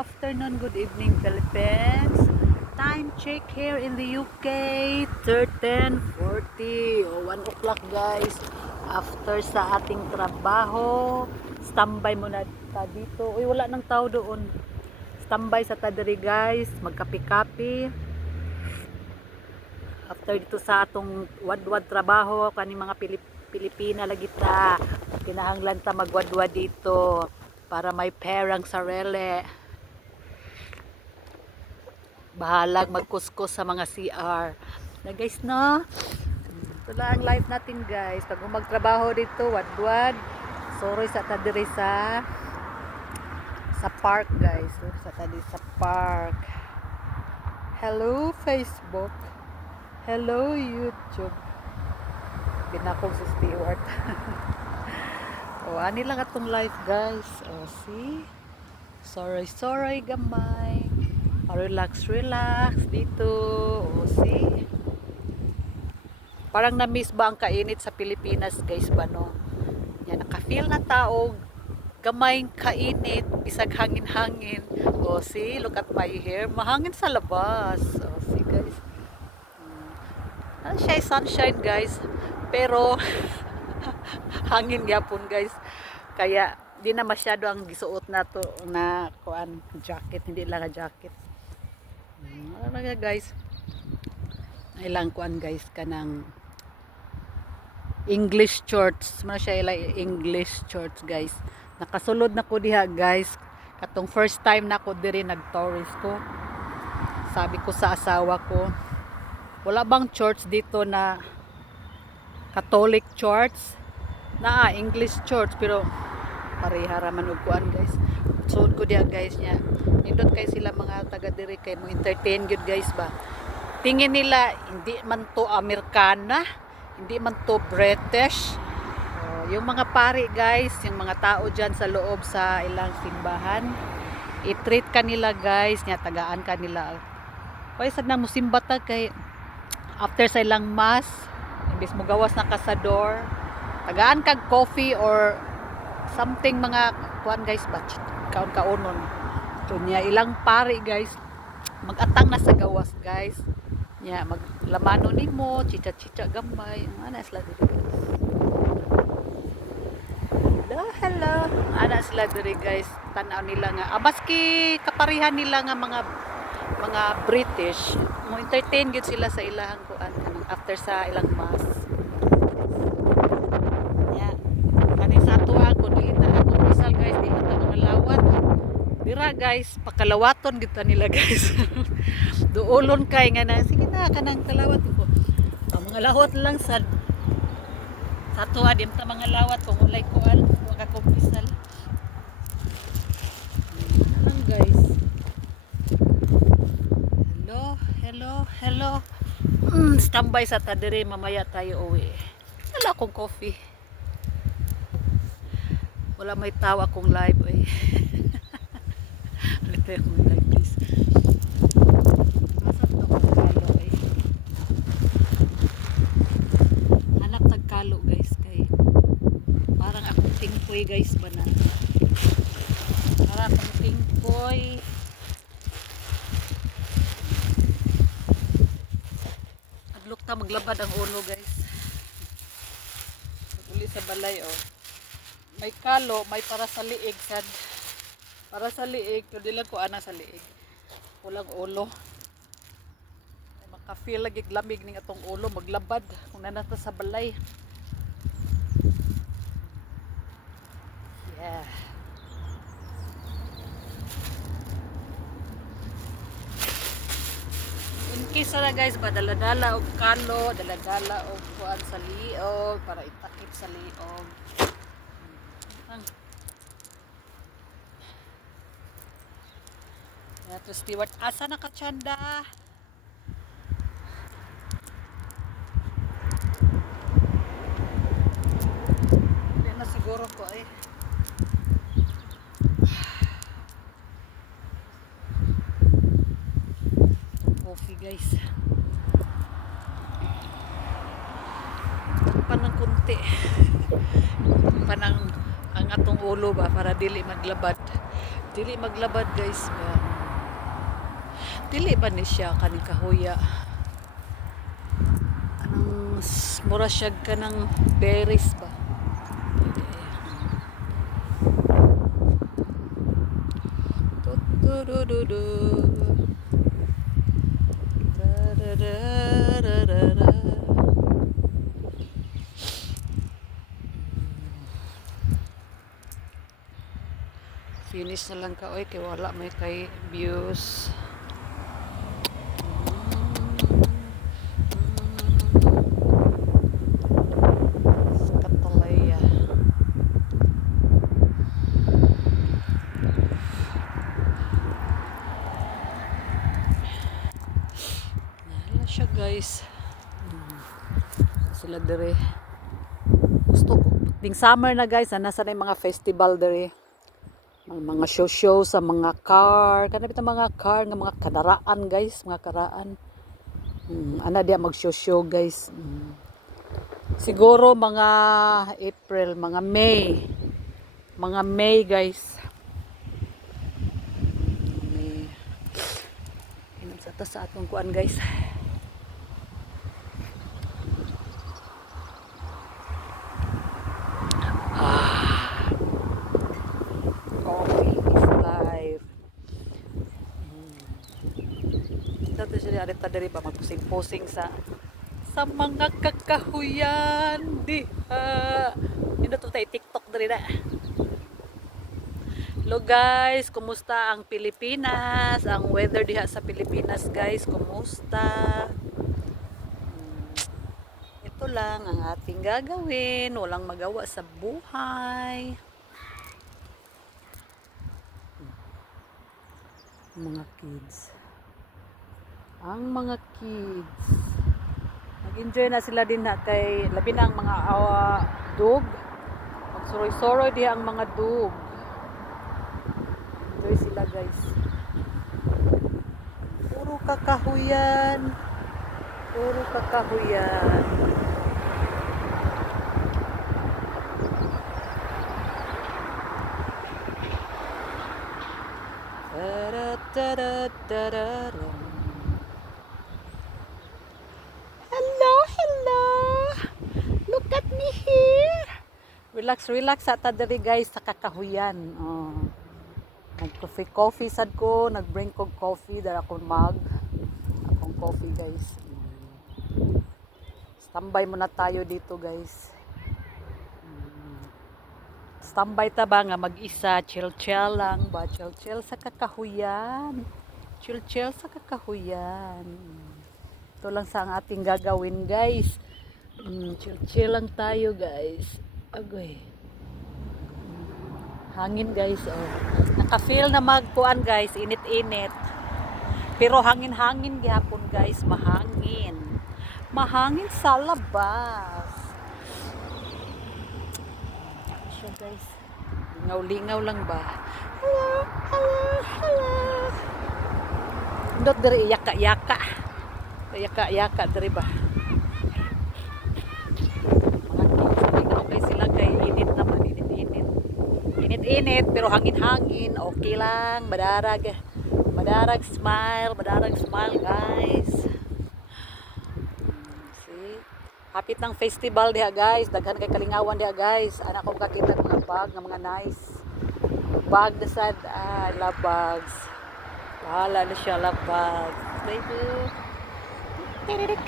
afternoon, good evening Philippines. Time check here in the UK, 10:40 o 1 o'clock guys. After sa ating trabaho, standby muna ta dito. Uy, wala nang tao doon. Standby sa tadiri guys, magkapi-kapi. After dito sa atong wadwad trabaho, kaning mga Pilipina lagi ta. Kinahanglan ta magwadwad dito para may perang sarili. Bahalag magkuskus sa mga CR na guys, no? Ito lang ang life natin guys. Pag magtrabaho dito, wadwad, soroy sa tadiri sa park guys. Sa tadiri sa park. Hello Facebook. Hello YouTube. Binakog sa steward. O, ani lang atong life guys. O, see? Sorry gamay. Relax dito. O, see? Parang na-miss ba ang kainit sa Pilipinas guys ba, no? Yan, naka-feel na tao. Gamay kainit. Bisag hangin-hangin. O, see? Look at my hair. Mahangin sa labas. O, see guys? Siya sunshine guys. Pero, hangin yapon guys. Kaya, di na masyado ang gisuot na to na kuan jacket, hindi lang na jacket. Ano nga guys, ilang kuan guys kanang English shorts, man siya ilang English shorts guys. Nakasulod na ko diha guys, katong first time na ko diri nag-tourist ko. Sabi ko sa asawa ko, wala bang shorts dito na Catholic shorts na English shorts, pero pareha raman og kuan guys. Suot ko diha guys niya. Nindot kay sila mga taga diri kay mo entertain gyud guys ba. Tingin nila hindi man to Amerikana, hindi man to British. Yung mga pari guys, yung mga tao diyan sa loob sa ilang simbahan, i-treat kanila guys, nya tagaan kanila. Kaya sad na musimba ta kay after sa ilang mass, imbis mo gawas na kasador, tagaan kag coffee or something mga kuan guys ba, kaon-kaonon. So niya ilang pari guys, magatang na sa gawas guys. Niya maglamano nimo, chicha-chicha gamay. Ana sila diri guys. Hello. Ana sila diri guys. Tan-aw nila nga abaski kaparihan nila nga mga British. Mo entertain gyud sila sa ilang kuan after sa ilang mass. Dira guys, pakalawaton kita nila guys. Duolon kay nga na, sige na kanang kalawat ko. Mga lawat lang sa tuwa dim ta mga lawat kung ulay kuan, wa ka kumpisal. Lang guys. Hello. Standby sa tadiri, mamaya tayo uwi. Wala akong coffee. Wala may tawa akong live eh. Ito yung live please. Masap na akong kalo eh. Hanap tagkalo guys kay parang akong tingkoy guys ba na. Parang akong tingkoy. Adlok ta maglabad ang ulo guys. Uli sa balay oh. May kalo, may para sa liig sad. Para sa liig, pero di lang ko ana sa liig. Walang ulo. Maka-feel lagi lamig ning atong ulo maglabad kung nanata sa balay. Yeah. In case na guys, dala-dala og kalo, dala-dala og kuan sa liog para itakip sa liog. Ito steward, asa na katsanda? Hindi na siguro ko eh. Coffee guys. Panang kunti. Panang ang atong ulo ba para dili maglabad. Dili maglabad guys ba. Dili ba ni siya kaning kahuya? Anong mura siya ka ng berries ba? Tutudududu. Da-da-da-da-da-da. Finish na lang ka oy kay wala may kay views. Katalaya. Nala siya guys. Sila dire. Gusto ko. Ding summer na guys, nasa na yung mga festival dire. Mga show sa mga car, kanapit ang mga car nga mga kadaraan guys, mga karaan. Ana dia mag show guys. Siguro mga April, mga May. Mga May guys. May. Inom sa atong kuan guys. Coffee is life. Dito siya dari ba magpusing-pusing sa mga kakahuyan diha. Hindi to tayo TikTok dari na. Hello guys, kumusta ang Pilipinas? Ang weather diha sa Pilipinas guys, kumusta? Ito lang ang ating gagawin, walang magawa sa buhay. Mga kids. Ang mga kids. Nag-enjoy na sila din na kay labi na ang mga dog. Magsuroy-suroy diha ang mga dog. Enjoy sila guys. Puro kakahuyan. Puro kakahuyan. Hello, hello. Look at me here. Relax, relax sa tadari guys sa kakahuyan. Oh. Nag-coffee sad ko, nag-bring ko coffee dara akong mug. Akong coffee guys. Standby muna tayo dito guys. Standby ta ba nga mag-isa, chill-chill lang ba? Chill-chill sa kakahuyan. Chill-chill sa kakahuyan. Ito lang sa ang ating gagawin guys. Chill-chill lang tayo guys. Agoy. Hangin guys. Oh. Naka-feel na magkuan guys. Init-init. Pero hangin-hangin gihapon guys. Mahangin. Mahangin sa labas. Siya guys. Lingaw-lingaw lang ba? Hello, hello, hello. Ndot diri yaka-yaka. Yaka-yaka diri ba? Mga guys sila kay init naman, init-init. Init-init pero hangin-hangin. Okay lang, madarag. Madarag smile guys. See? Hapit ng festival diha guys. Daghan kay kalingawan diha guys. Anak ko kakita ng mga bag, ng mga nice. Bag na sad. I love bags. Bahala na siya, love bags. Baby. Tiririk.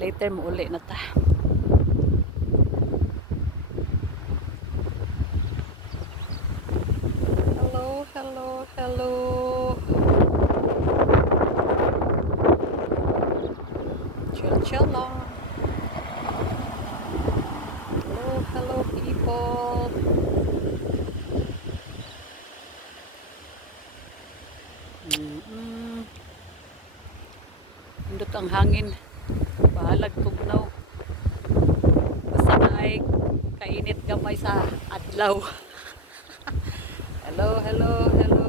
Later mo uli na ta. Hello, hello, hello. Chill lang. Hello, hello people. Indot ang hangin. Bahalag tugnaw. Basta na ay kainit gamay sa adlaw. Hello, hello, hello.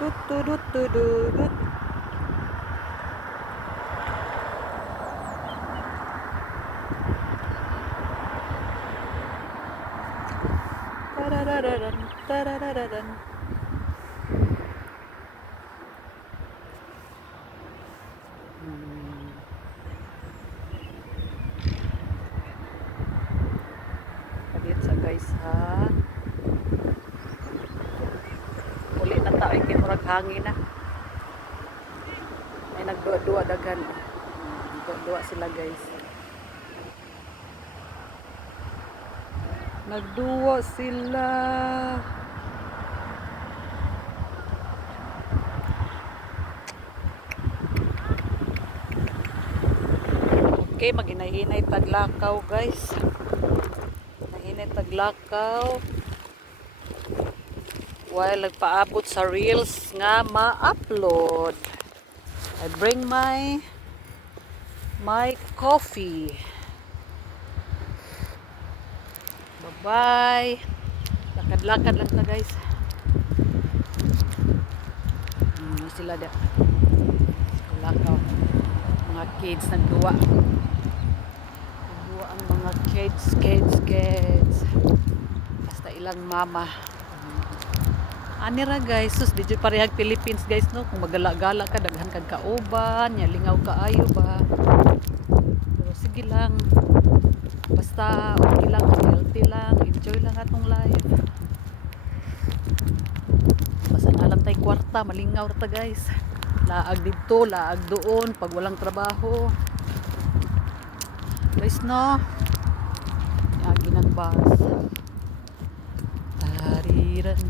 Tut, tudut, tudut. Tararararan, tararararan. Palit sa guys ha. Uli na tayo kinurag hangin na. May nagduwa-duwa daghan. Nagduwa sila guys. Nagduwa sila. Okay, maginahinay taglakaw guys. Nahinay taglakaw. While nagpaabot sa reels nga ma-upload. I bring my coffee. Bye-bye. Lakad-lakad lang ta guys. Sila da. Lakaw. Mga kids nagduwa. Nagduwa ang mga kids. Basta ilang mama. Anira guys, sus di jud parehag Philippines guys no, kung magala-gala ka daghan kag kauban, nya lingaw kaayo ba. Pero sige lang. Basta okay lang, healthy lang, enjoy lang atong life. Basta na lang tay kwarta, malingaw ra ta guys. Laag dito, laag doon pag walang trabaho. Guys no. Yagi ng bus. Tariran.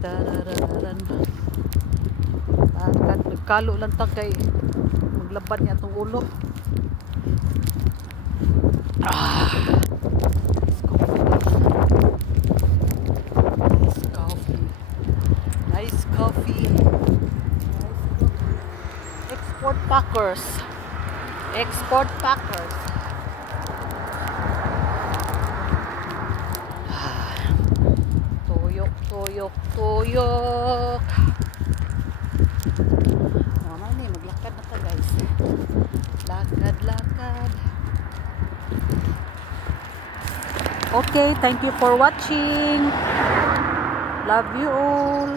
Tarararan. Lakad, nagkalo lang ta kay maglabad niya itong ulo. Nice coffee. Export packers. Tuyok. Mama ni maglakad na ta guys. Lakad. Okay, thank you for watching. Love you all.